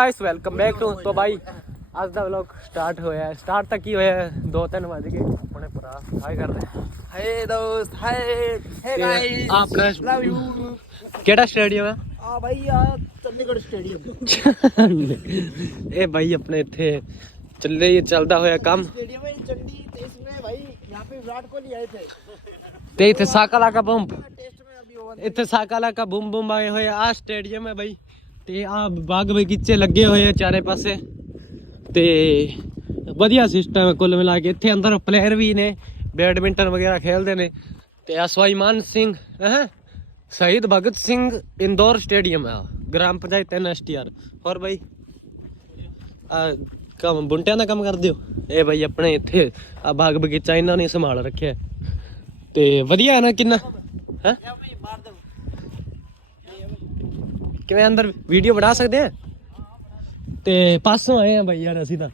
Guys welcome back to ਤੋ ਬਾਈ ਅੱਜ ਦਾ ਵਲੌਗ ਸਟਾਰਟ ਹੋਇਆ ਸਟਾਰਟ ਤਾਂ ਕੀ ਹੋਇਆ 2-3 ਵਜ ਗਏ। ਆਪਣੇ ਭਰਾ ਹਾਈ ਕਰਦੇ ਹੇ ਦੋਸਤ ਹਾਏ ਹੇ ਗਾਇਸ ਆਪਣਾ ਲਵ ਯੂ ਕਿਹੜਾ ਸਟੇਡੀਅਮ ਹੈ? ਆ ਬਾਈ ਆ ਚੰਡੀਗੜ੍ਹ ਸਟੇਡੀਅਮ ਇਹ ਬਾਈ ਆਪਣੇ ਇੱਥੇ ਚੱਲੇ ਹੀ ਚੱਲਦਾ ਹੋਇਆ ਕੰਮ। ਸਟੇਡੀਅਮ ਹੈ ਚੰਡੀ ਤੇ ਇਸਮੇ ਭਾਈ ਯਹਾਂ ਪੇ ਵਿਰਾਟ ਕੋਹਲੀ ਆਏ ਥੇ। ਤੇ ਇੱਥੇ ਸਾਕਾਲਾ ਕਾ ਬੰਪ ਇੱਥੇ ਸਾਕਾਲਾ ਕਾ ਬੂਮ ਬੂਮ ਆਏ ਹੋਏ ਆ। ਸਟੇਡੀਅਮ ਹੈ ਭਾਈ ਤੇ ਆ ਬਾਗ ਬਗੀਚੇ ਲੱਗੇ ਹੋਏ ਆ ਚਾਰੇ ਪਾਸੇ। ਤੇ ਵਧੀਆ ਸਿਸਟਮ ਹੈ ਕੁੱਲ ਮਿਲਾ ਕੇ। ਇੱਥੇ ਅੰਦਰ ਪਲੇਅਰ ਵੀ ਨੇ ਬੈਡਮਿੰਟਨ ਵਗੈਰਾ ਖੇਡਦੇ ਨੇ। ਤੇ ਆ ਸਵਾਈਮਾਨ ਸਿੰਘ ਹੈ ਸ਼ਹੀਦ ਭਗਤ ਸਿੰਘ ਇੰਦੌਰ ਸਟੇਡੀਅਮ ਆ। Gram panchayat N S T R ਹੋਰ ਬਾਈ? ਆ ਕੰਮ, ਬੁੰਟਿਆਂ ਦਾ ਕੰਮ ਕਰਦੇ ਹੋ? ਇਹ ਬਾਈ ਆਪਣੇ ਇੱਥੇ ਆ ਬਾਗ ਬਗੀਚਾ ਇਹਨਾਂ ਨੇ ਸੰਭਾਲ ਰੱਖਿਆ। ਤੇ ਵਧੀਆ ਹੈ ਨਾ ਕਿੰਨਾ? ਹੈ? ਬਾਹਰ ਕਿਵੇਂ ਅੰਦਰ ਵੀਡੀਓ ਬਣਾ ਸਕਦੇ ਆ? ਤੇ ਪਾਸੋਂ ਆਏ ਆ ਬਾਈ ਯਾਰ ਅਸੀਂ ਤਾਂ।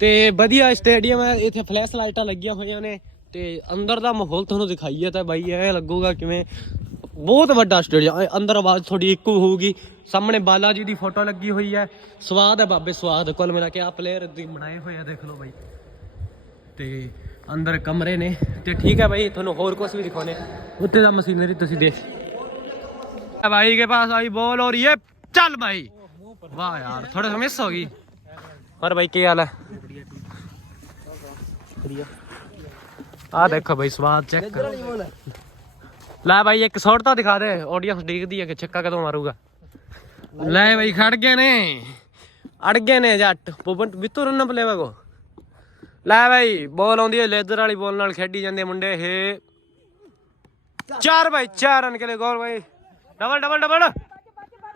ਤੇ ਵਧੀਆ ਸਟੇਡੀਅਮ ਹੈ ਇੱਥੇ ਫਲੈਸ਼ ਲਾਈਟਾਂ ਲੱਗੀਆਂ ਹੋਈਆਂ ਨੇ। ਤੇ ਅੰਦਰ ਦਾ ਮਾਹੌਲ ਤੁਹਾਨੂੰ ਦਿਖਾਈਏ ਤਾਂ ਬਾਈ, ਇਹ ਲੱਗੂਗਾ ਕਿਵੇਂ। ਬਹੁਤ ਵੱਡਾ ਸਟੇਡੀਅਮ ਅੰਦਰ ਆਵਾਜ਼ ਤੁਹਾਡੀ ਇੱਕੋ ਹੋਊਗੀ। ਸਾਹਮਣੇ ਬਾਲਾ ਜੀ ਦੀ ਫੋਟੋ ਲੱਗੀ ਹੋਈ ਹੈ ਸਵਾਦ ਹੈ ਬਾਬੇ, ਸਵਾਦ। ਕੋਲ ਮੇਰਾ ਕੇ ਆ ਪਲੇਅਰ ਦੀ ਬਣਾਏ ਹੋਏ ਆ, ਦੇਖ ਲਓ ਬਾਈ। ਤੇ ਅੰਦਰ ਕਮਰੇ ਨੇ। ਤੇ ਠੀਕ ਹੈ ਬਾਈ, ਤੁਹਾਨੂੰ ਹੋਰ ਕੁਝ ਵੀ ਦਿਖਾਉਣੇ ਉੱਤੇ ਦਾ ਮਸ਼ੀਨਰੀ ਤੁਸੀਂ ਦੇਖ। भाई के पास आई बॉल और ये चल भाई। वाह यार, थोड़ा सा मिस होगी। और भाई, क्या हाल है? आ देखो भाई, स्वाद चेक करो। ਲੈ ਭਾਈ ਇੱਕ ਸ਼ਾਟ ਤਾਂ ਦਿਖਾ ਦੇ ਆਡੀਅנס ਦੇਖਦੀ ਹੈ ਕਿ ਛੱਕਾ ਕਦੋਂ ਮਾਰੂਗਾ ਲੈ ਬਾਈ ਖੜ ਗਏ ਨੇ ਅੜ ਗਏ ਨੇ ਜੱਟ ਪੁਵਨ ਵਿਤੋਂ ਰਨ ਪਲੇਵਾ ਕੋ ਲੈ ਬਾਈ ਬੋਲ ਆਉਂਦੀ ਹੈ ਲੇਦਰ ਵਾਲੀ ਬੋਲ ਨਾਲ ਖੇਡੀ ਜਾਂਦੇ ਮੁੰਡੇ ਇਹ ਚਾਰ ਬਾਈ ਚਾਰ ਰਨ ਕੇ ਲਈ ਗੌਰ ਭਾਈ डबल डबल डबल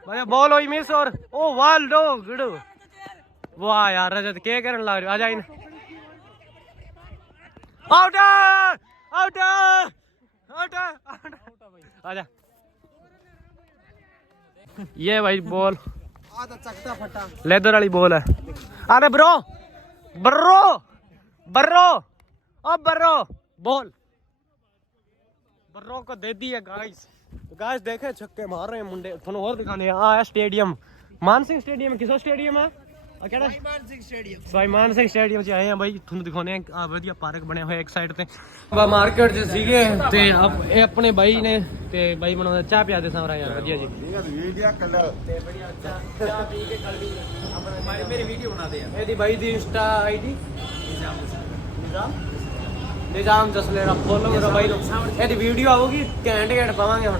भैया बॉल हुई मिस और ओ वाल डो गुड वाह यार रजत के करने लग रहे आ जा इन आउट आउट आउट आ जा ये भाई बॉल आधा चकता फटा लेदर वाली बॉल है अरे ब्रो बर्रो बर्रो ओ बर्रो बॉल बर्रो को दे दी है गाइस ਗਾਇਸ ਦੇਖੇ ਛੱਕੇ ਮਾਰ ਰਹੇ ਮੁੰਡੇ ਤੁਹਾਨੂੰ ਹੋਰ ਦਿਖਾਉਂਦੇ ਆ ਆ ਸਟੇਡੀਅਮ ਮਾਨ ਸਿੰਘ ਸਟੇਡੀਅਮ ਕਿਸੋ ਸਟੇਡੀਅਮ ਆ ਆ ਕਿਹੜਾ ਸਵਾਈਮਾਨ ਸਿੰਘ ਸਟੇਡੀਅਮ ਸਵਾਈਮਾਨ ਸਿੰਘ ਸਟੇਡੀਅਮ 'ਚ ਆਏ ਆ ਬਾਈ ਤੁਹਾਨੂੰ ਦਿਖਾਉਂਦੇ ਆ ਆ ਵਧੀਆ ਪਾਰਕ ਬਣਿਆ ਹੋਇਆ ਇੱਕ ਸਾਈਡ ਤੇ ਵਾ ਮਾਰਕੀਟ 'ਚ ਸੀਗੇ ਤੇ ਇਹ ਆਪਣੇ ਬਾਈ ਨੇ ਤੇ ਬਾਈ ਬਣਾਉਂਦਾ ਚਾਹ ਪਿਆਦੇ ਸਾਰਾ ਯਾਰ ਵਧੀਆ ਜੀ ਚਾਹ ਪੀ ਕੇ ਕੱਢੀ ਆਪਣਾ ਮੇਰੀ ਵੀਡੀਓ ਬਣਾ ਦੇ ਯਾਰ ਇਹਦੀ ਬਾਈ ਦੀ ਇੰਸਟਾ ਆਈਡੀ ਨਿਜ਼ਾਮ ਨਿਜ਼ਾਮ ਜਸਲੇਰਾ ਫੋਲੋ ਕਰੋ ਬਾਈ ਨੂੰ ਇਹਦੀ ਵੀਡੀਓ ਆਊਗੀ ਘੈਂਟ ਘੈਂਟ ਪਾਵਾਂਗੇ ਹੁਣ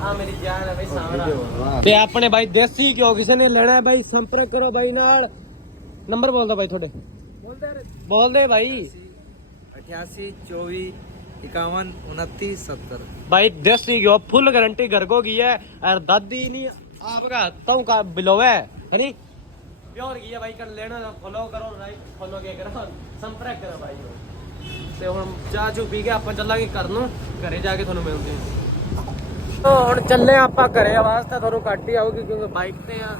ਆ ਮੇਰੀ ਜਾਨ ਹੈ ਬਾਈ ਸਾਵਰਾ ਤੇ ਆਪਣੇ ਬਾਈ ਦੇਸੀ ਕਿਉਂ ਕਿਸੇ ਨੇ ਲੈਣਾ ਹੈ ਬਾਈ ਸੰਪਰਕ ਕਰੋ ਬਾਈ ਨਾਲ ਨੰਬਰ ਬੋਲਦਾ ਬਾਈ ਤੁਹਾਡੇ ਬੋਲਦੇ ਬਾਈ अठासी चौबीस इक्यावन उनतीस सत्तर भाई देसी घी फुल गारंटी घर को की है और दादी नहीं आपका तू का बिलो है है नी प्योर की है भाई कर लेना फॉलो करो लाइक फॉलो के करो संपर्क करो भाई ਤੇ ਹੁਣ ਚਾਹ ਚੂ ਪੀ ਕੇ ਆਪਾਂ ਚੱਲਾਂਗੇ ਕਰਨ ਨੂੰ ਘਰੇ ਜਾ ਕੇ ਤੁਹਾਨੂੰ ਮਿਲਦੇ ਹਾਂ। ਤਾਂ ਹੁਣ ਚੱਲੇ ਆਪਾਂ ਘਰੇ ਆਵਾਜ਼ ਤਾਂ ਤੁਹਾਨੂੰ ਕੱਟ ਹੀ ਕਿਉਂਕਿ ਬਾਈਕ ਤੇ ਆ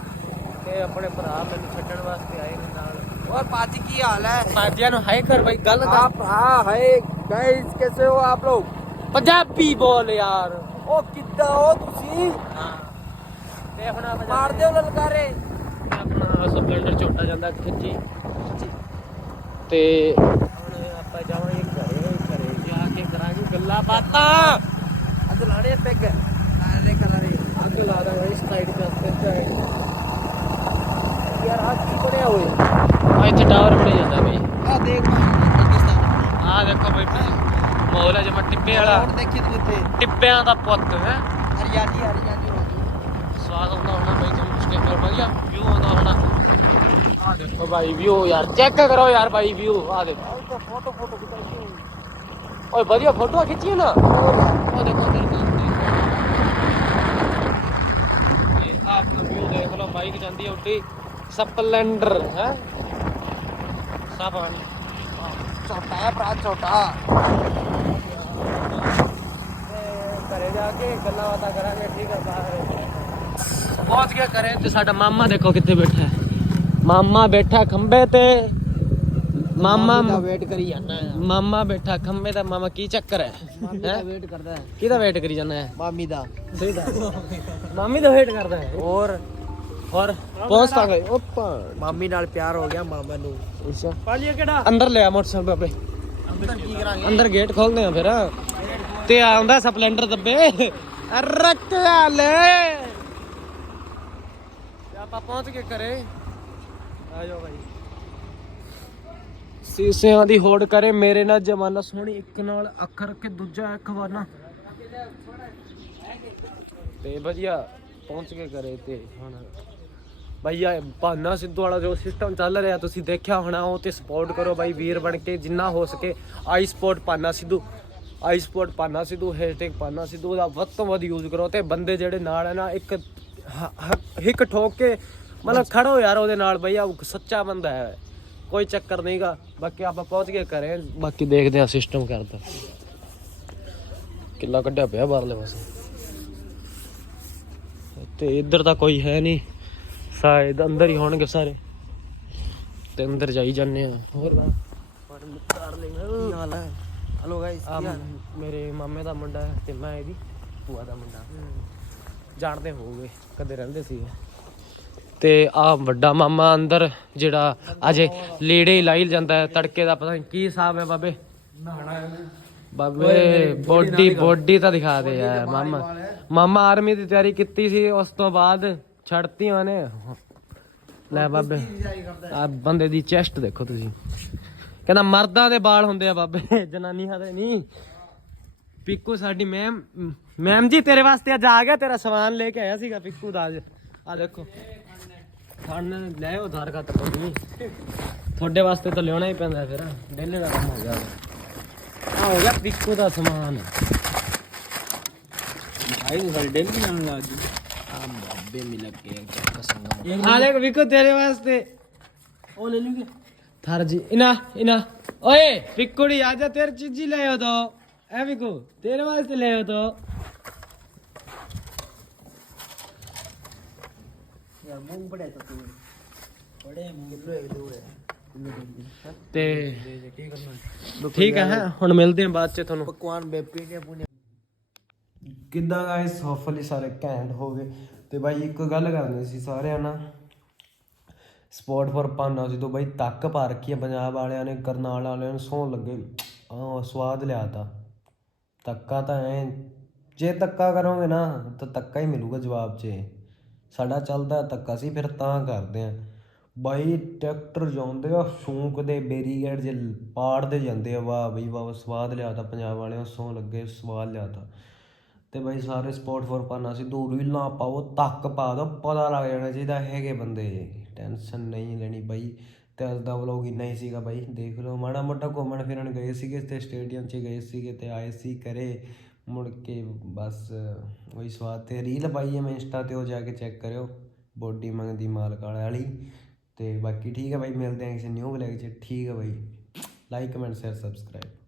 ਤੇ ਆਪਣੇ ਭਰਾ ਮੈਨੂੰ ਛੱਡਣ ਵਾਸਤੇ ਆਏ ਨੇ ਨਾਲ। ਔਰ ਪਾਜੀ ਕੀ ਹਾਲ ਹੈ? ਪਾਜੀਆਂ ਨੂੰ ਹਾਈ ਕਰ ਬਾਈ ਗੱਲ ਆਪ ਹਾਂ ਹਾਈ ਗਾਇਸ ਕਿਵੇਂ ਹੋ ਆਪ ਲੋਗ ਪੰਜਾਬੀ ਬੋਲ ਯਾਰ। ਉਹ ਕਿੱਦਾਂ ਹੋ ਤੁਸੀਂ? ਹਾਂ। ਮਾਰਦੇ ਹੋ ਲਲਕਾਰੇ? ਆਪਣਾ ਸਪਲੈਂਡਰ ਝੋਟਾ ਜਾਂਦਾ ਖਿੱਚੀ। ਤੇ ਗੱਲਾਂ ਬਾਤਾਂ। ਅੱਜ ਲਾੜੇ ਪੈਗ ਲਾੜੇ ਕਲਾਰੇ ਅੱਗ ਲਾ ਰਹਾ ਹੈ ਸਾਈਡ ਤੇ ਉੱਤੇ ਚਾਹੇ ਯਾਰ ਆ ਕੀ ਬਣਿਆ ਹੋਇਆ ਆ ਇੱਥੇ ਟਾਵਰ ਬਣੇ ਜਾਂਦਾ ਬਈ। ਆ ਦੇਖ ਪਾਕਿਸਤਾਨ। ਆ ਦੇਖੋ ਬੈਠਾ ਮੌਲ ਹੈ ਜਮਾ ਟਿੱਪੇ ਵਾਲਾ। ਰੋਡ ਦੇਖੀ ਤੂੰ ਇੱਥੇ। ਟਿੱਪਿਆਂ ਦਾ ਪੁੱਤ ਹੈ। ਹਰਿਆਣੀ ਹਰਿਆਣੀ ਸਵਾਦ ਆਉਂਦਾ ਹੋਣਾ ਬਈ ਤੁਹਾਨੂੰ ਕੁਝ ਕਹਿੰਦਾ ਵਧੀਆ ਵਿਊ ਆਉਂਦਾ ਹੋਣਾ। ਆ ਦੇਖੋ ਭਾਈ ਵਿਊ ਯਾਰ। ਚੈੱਕ ਕਰੋ ਯਾਰ ਭਾਈ ਵਿਊ ਆ ਦੇਖੋ। ਫੋਟੋ ਫੋਟੋ ਕਿਤੇ ਓਏ ਵਧੀਆ ਫੋਟੋ ਖਿੱਚੀ ਨਾ। ਉਹ ਦੇਖੋ ਇਹ ਆਪ ਨੂੰ ਵੀ ਦੇਖ ਲਓ ਬਾਈਕ ਜਾਂਦੀ ਹੈ ਉੱਡੀ। ਸਪਲੈਂਡਰ ਹੈ? ਸਾਬਾਨ ਛੋਟਾ ਹੈ ਭਰਾ ਛੋਟਾ। ਘਰੇ ਜਾ ਕੇ ਗੱਲਾਂ ਬਾਤਾਂ ਕਰਾਂਗੇ ਠੀਕ ਹੈ ਬਾਹਰ ਗਿਆ ਕਰੇ ਤੇ ਸਾਡਾ ਮਾਮਾ ਦੇਖੋ ਕਿੱਥੇ ਬੈਠਾ ਹੈ। ਮਾਮਾ ਬੈਠਾ ਖੰਬੇ ਤੇ। ਮਾਮਾ ਵੇਟ ਕਰੀ ਜਾਂਦਾ ਹੈ ਮਾਮਾ ਬੈਠਾ ਖੰਮੇ ਦਾ ਮਾਮਾ ਕੀ ਚੱਕਰ ਹੈ? ਮਾਮੀ ਦਾ ਵੇਟ ਕਰਦਾ ਹੈ। ਕਿਹਦਾ ਵੇਟ ਕਰੀ ਜਾਂਦਾ ਹੈ? ਮਾਮੀ ਪਹੁੰਚ ਤਾਂ ਗਏ। ਓਪਾ। ਮਾਮੀ ਨਾਲ ਪਿਆਰ ਹੋ ਗਿਆ ਮਾਮਾ ਨੂੰ। ਅੱਛਾ। ਪਾਲੀਆ ਕਿਹੜਾ? ਅੰਦਰ ਲਿਆ ਮੋਟਰਸਾਈਕਲ ਆਪਣੇ ਅੰਦਰ ਕੀ ਕਰਾਂਗੇ? ਅੰਦਰ ਗੇਟ ਖੋਲਦੇ ਆ ਫਿਰ ਤੇ ਆਉਂਦਾ ਸਪਲੈਂਡਰ ਦੱਬੇ। ਰੱਖ ਲੈ ਆਪਾਂ ਪਹੁੰਚ ਕੇ ਕਰੇ ਆ ਭਾਈ ਸੀਸਿਆਂ ਦੀ ਹੋੜ ਕਰੇ, ਮੇਰੇ ਨਾਲ ਜਮਾਨਾ ਸੋਹਣੀ, ਇੱਕ ਨਾਲ ਅੱਖ ਰੱਖੇ, ਦੂਜਾ ਅੱਖ ਵਾਨਾ। ਤੇ ਵਧੀਆ, ਪਹੁੰਚ ਕੇ ਕਰੇ ਤੇ ਹੁਣ। ਭਈਆ, ਭਾਨਾ ਸਿੱਧੂ ਵਾਲਾ ਜੋ ਸਿਸਟਮ ਚੱਲ ਰਿਹਾ, ਤੁਸੀਂ ਦੇਖਿਆ ਹੋਣਾ, ਉਹ ਤੇ ਸਪੋਰਟ ਕਰੋ ਬਾਈ ਵੀਰ ਬਣ ਕੇ, ਜਿੰਨਾ ਹੋ ਸਕੇ। I support Bhana Sidhu. I support Bhana Sidhu hashtag Bhana Sidhu ਦਾ ਵੱਧ ਤੋਂ ਵੱਧ ਯੂਜ਼ ਕਰੋ ਤੇ ਬੰਦੇ ਜਿਹੜੇ ਨਾਲ ਹੈ ਨਾ, ਇੱਕ ਹਿੱਕ ਠੋਕ ਕੇ ਮਤਲਬ ਖੜੋ ਯਾਰ ਉਹਦੇ ਨਾਲ, ਭਈਆ ਸੱਚਾ ਬੰਦਾ ਹੈ। ਕੋਈ ਚੱਕਰ ਨਹੀਂਗਾ ਬਾਕੀ ਆਪਾਂ ਪਹੁੰਚ ਗਏ ਘਰੇ। ਬਾਕੀ ਦੇਖਦੇ ਆ ਸਿਸਟਮ ਕਰਦਾ। ਕਿੱਲਾ ਕੱਢਿਆ ਪਿਆ ਬਾਹਰਲੇ ਪਾਸੇ। ਤੇ ਇੱਧਰ ਤਾਂ ਕੋਈ ਹੈ ਨਹੀਂ ਸ਼ਾਇਦ ਅੰਦਰ ਹੀ ਹੋਣਗੇ ਸਾਰੇ। ਤੇ ਅੰਦਰ ਜਾਈ ਜਾਂਦੇ ਆ ਹੋਰ ਨਾ ਪਰ ਮੁਤਾਰ ਲੈਣਾ ਹਾਲ ਹੈ ਹਲੋ? ਗਾਇਸ ਕੀ ਮੇਰੇ ਮਾਮੇ ਦਾ ਮੁੰਡਾ ਤੇ ਮੈਂ ਇਹਦੀ ਭੂਆ ਦਾ ਮੁੰਡਾ। ਜਾਣਦੇ ਹੋਗੇ ਕਦੇ ਰਹਿੰਦੇ ਸੀਗੇ। ਤੇ ਆ ਵੱਡਾ ਮਾਮਾ ਅੰਦਰ ਜਿਹੜਾ ਅਜੇ ਲੀੜੇ ਹੀ ਲਾਈ ਜਾਂਦਾ ਹੈ ਤੜਕੇ ਦਾ ਪਤਾ ਨਹੀਂ ਕੀ ਹਿਸਾਬ ਹੈ ਬਾਬੇ। ਬਾਬੇ ਬੋਡੀ ਬੋਡੀ ਤਾਂ ਦਿਖਾ ਦੇ ਯਾਰ ਮਾਮਾ। ਮਾਮਾ ਆਰਮੀ ਦੀ ਤਿਆਰੀ ਕੀਤੀ ਸੀ ਉਸ ਤੋਂ ਬਾਅਦ ਛੱਡਤੀ ਉਹਨੇ। ਲੈ ਬਾਬੇ ਆ ਬੰਦੇ ਦੀ ਚੈਸਟ ਦੇਖੋ ਤੁਸੀਂ। ਕਹਿੰਦਾ ਮਰਦਾਂ ਦੇ ਵਾਲ ਹੁੰਦੇ ਆ ਬਾਬੇ ਜਨਾਨੀਆਂ ਦੇ ਨਹੀਂ ਪਿੱਕੂ ਸਾਡੀ ਮੈਮ ਮੈਮ ਜੀ ਤੇਰੇ ਵਾਸਤੇ ਅੱਜ ਆ ਗਿਆ ਤੇਰਾ ਸਮਾਨ ਲੈ ਕੇ ਆਇਆ ਸੀਗਾ ਪਿੱਕੂ ਦਾ ਅੱਜ। ਆ ਦੇਖੋ। ਥਣ ਲੈ ਉਹ ਧਾਰ ਘੱਟ ਪਾਉਣੀ ਤੁਹਾਡੇ ਵਾਸਤੇ ਤਾਂ ਲਿਆਉਣਾ ਹੀ ਪੈਂਦਾ ਫਿਰ। ਡੇਲੇ ਦਾ ਕੰਮ ਹੋ ਗਿਆ। ਆ ਹੋ ਗਿਆ ਪਿੱਕੋ ਦਾ ਸਮਾਨ। ਭਾਈ ਨੂੰ ਸਾਡੇ ਡੇਲੀ ਆਣ ਲੱਗ ਗਈ। ਆ ਬੱਬੇ ਮਿਲ ਕੇ ਇੱਕ ਸੰਗਮ ਆ ਲੈ ਵਿਕੋ ਤੇਰੇ ਵਾਸਤੇ। ਉਹ ਲੈ ਲੂਗੇ। ਥਰ ਜੀ ਇਨਾ ਇਨਾ। ਓਏ ਵਿਕੋੜੀ ਆ ਜਾ ਤੇਰੀ ਚੀਜ਼ੀ ਲੈ ਆਓ ਤੋ। ਐ ਵਿਕੋ ਤੇਰੇ ਵਾਸਤੇ ਲੈ ਆਓ ਤੋ। ਯਾਰ ਮੂੰਹ ਬੜਾ ਤੂੰ ਬੜੇ ਮੂੰਹ ਕਿਲੋ ਇੱਕ ਦੋ ਹੈ? ਤੇ ਠੀਕ ਹੈ ਹੁਣ ਮਿਲਦੇ ਹਾਂ ਬਾਅਦ ਚ ਤੁਹਾਨੂੰ। ਪਕਵਾਨ ਬੇਪੀ ਨੇ ਪੁਣੇ ਕਿੱਦਾਂ ਗਾਇਸ ਹੋਪਫੁਲੀ ਸਾਰੇ ਘੈਂਟ ਹੋ ਗਏ? ਤੇ ਬਾਈ ਇੱਕ ਗੱਲ ਕਰਨੀ ਸੀ ਸਾਰਿਆਂ ਨਾਲ। ਸਪੋਰਟ ਫॉर ਪਾਨਾ ਜਦੋਂ ਬਾਈ ਤੱਕ ਪਾ ਰੱਖੀ ਹੈ ਪੰਜਾਬ ਵਾਲਿਆਂ ਨੇ, ਕਰਨਾਲ ਵਾਲਿਆਂ ਨੂੰ ਸੌਣ ਲੱਗੇ ਆ ਸਵਾਦ ਲਿਆਤਾ ਤੱਕਾ ਤਾਂ ਐ, ਜੇ ਤੱਕਾ ਕਰੋਗੇ ਨਾ, ਤਾਂ ਤੱਕਾ ਹੀ ਮਿਲੂਗਾ ਜਵਾਬ 'ਚ ਸਾਡਾ ਚੱਲਦਾ ਧੱਕਾ ਸੀ, ਫਿਰ ਤਾਂ ਕਰਦੇ ਆ। ਬਾਈ, ਟਰੈਕਟਰ ਜਾਂਦੇ ਆ ਸ਼ੌਂਕ ਦੇ ਬੈਰੀਗੇਡ ਜੇ ਪਾੜਦੇ ਜਾਂਦੇ ਆ। ਵਾਹ ਬਈ, ਵਾਹ, ਸਵਾਦ ਲਿਆ ਤਾ ਪੰਜਾਬ ਵਾਲਿਆਂ ਨੂੰ ਸੌਂ ਲੱਗੇ, ਸਵਾਦ ਲਿਆ ਤਾ। ਤੇ ਬਾਈ, ਸਾਰੇ ਸਪੋਰਟ ਫੋਰ ਪਾਣਾ ਸੀ ਦੋ ਰੀਲਾਂ ਪਾਓ, ਤੱਕ ਪਾ ਦੋ, ਪਤਾ ਲੱਗ ਜਾਣਾ ਚਾਹੀਦਾ ਹੈਗੇ ਬੰਦੇ ਟੈਨਸ਼ਨ ਨਹੀਂ ਲੈਣੀ ਬਾਈ। ਤੇ ਅੱਜ ਦਾ ਵਲੌਗ ਇੰਨਾ ਹੀ ਸੀਗਾ ਬਾਈ। ਦੇਖ ਲਓ, ਮਾੜਾ ਮੋਟਾ ਘੁੰਮਣ ਫਿਰਨ ਗਏ ਸੀਗੇ ਤੇ ਸਟੇਡੀਅਮ 'ਚ ਗਏ ਸੀਗੇ ਤੇ ਆਏ ਸੀ ਕਰੇ ਮੁੜ ਕੇ ਬਸ ਉਹੀ ਸਵਾਦ ਤੇ ਰੀਲ ਪਾਈ ਹੈ ਮੈਂ ਇੰਸਟਾ ਤੇ, ਉਹ ਜਾ ਕੇ ਚੈੱਕ ਕਰਿਓ, ਬੋਡੀ ਮੰਗਦੀ ਮਾਲਕ ਵਾਲੀ ਅਤੇ ਬਾਕੀ ਠੀਕ ਹੈ ਬਾਈ, ਮਿਲਦੇ ਹਾਂ ਕਿਸੇ ਨਿਊ ਵਲੌਗ 'ਚ। ਠੀਕ ਹੈ ਬਾਈ। Like comment share subscribe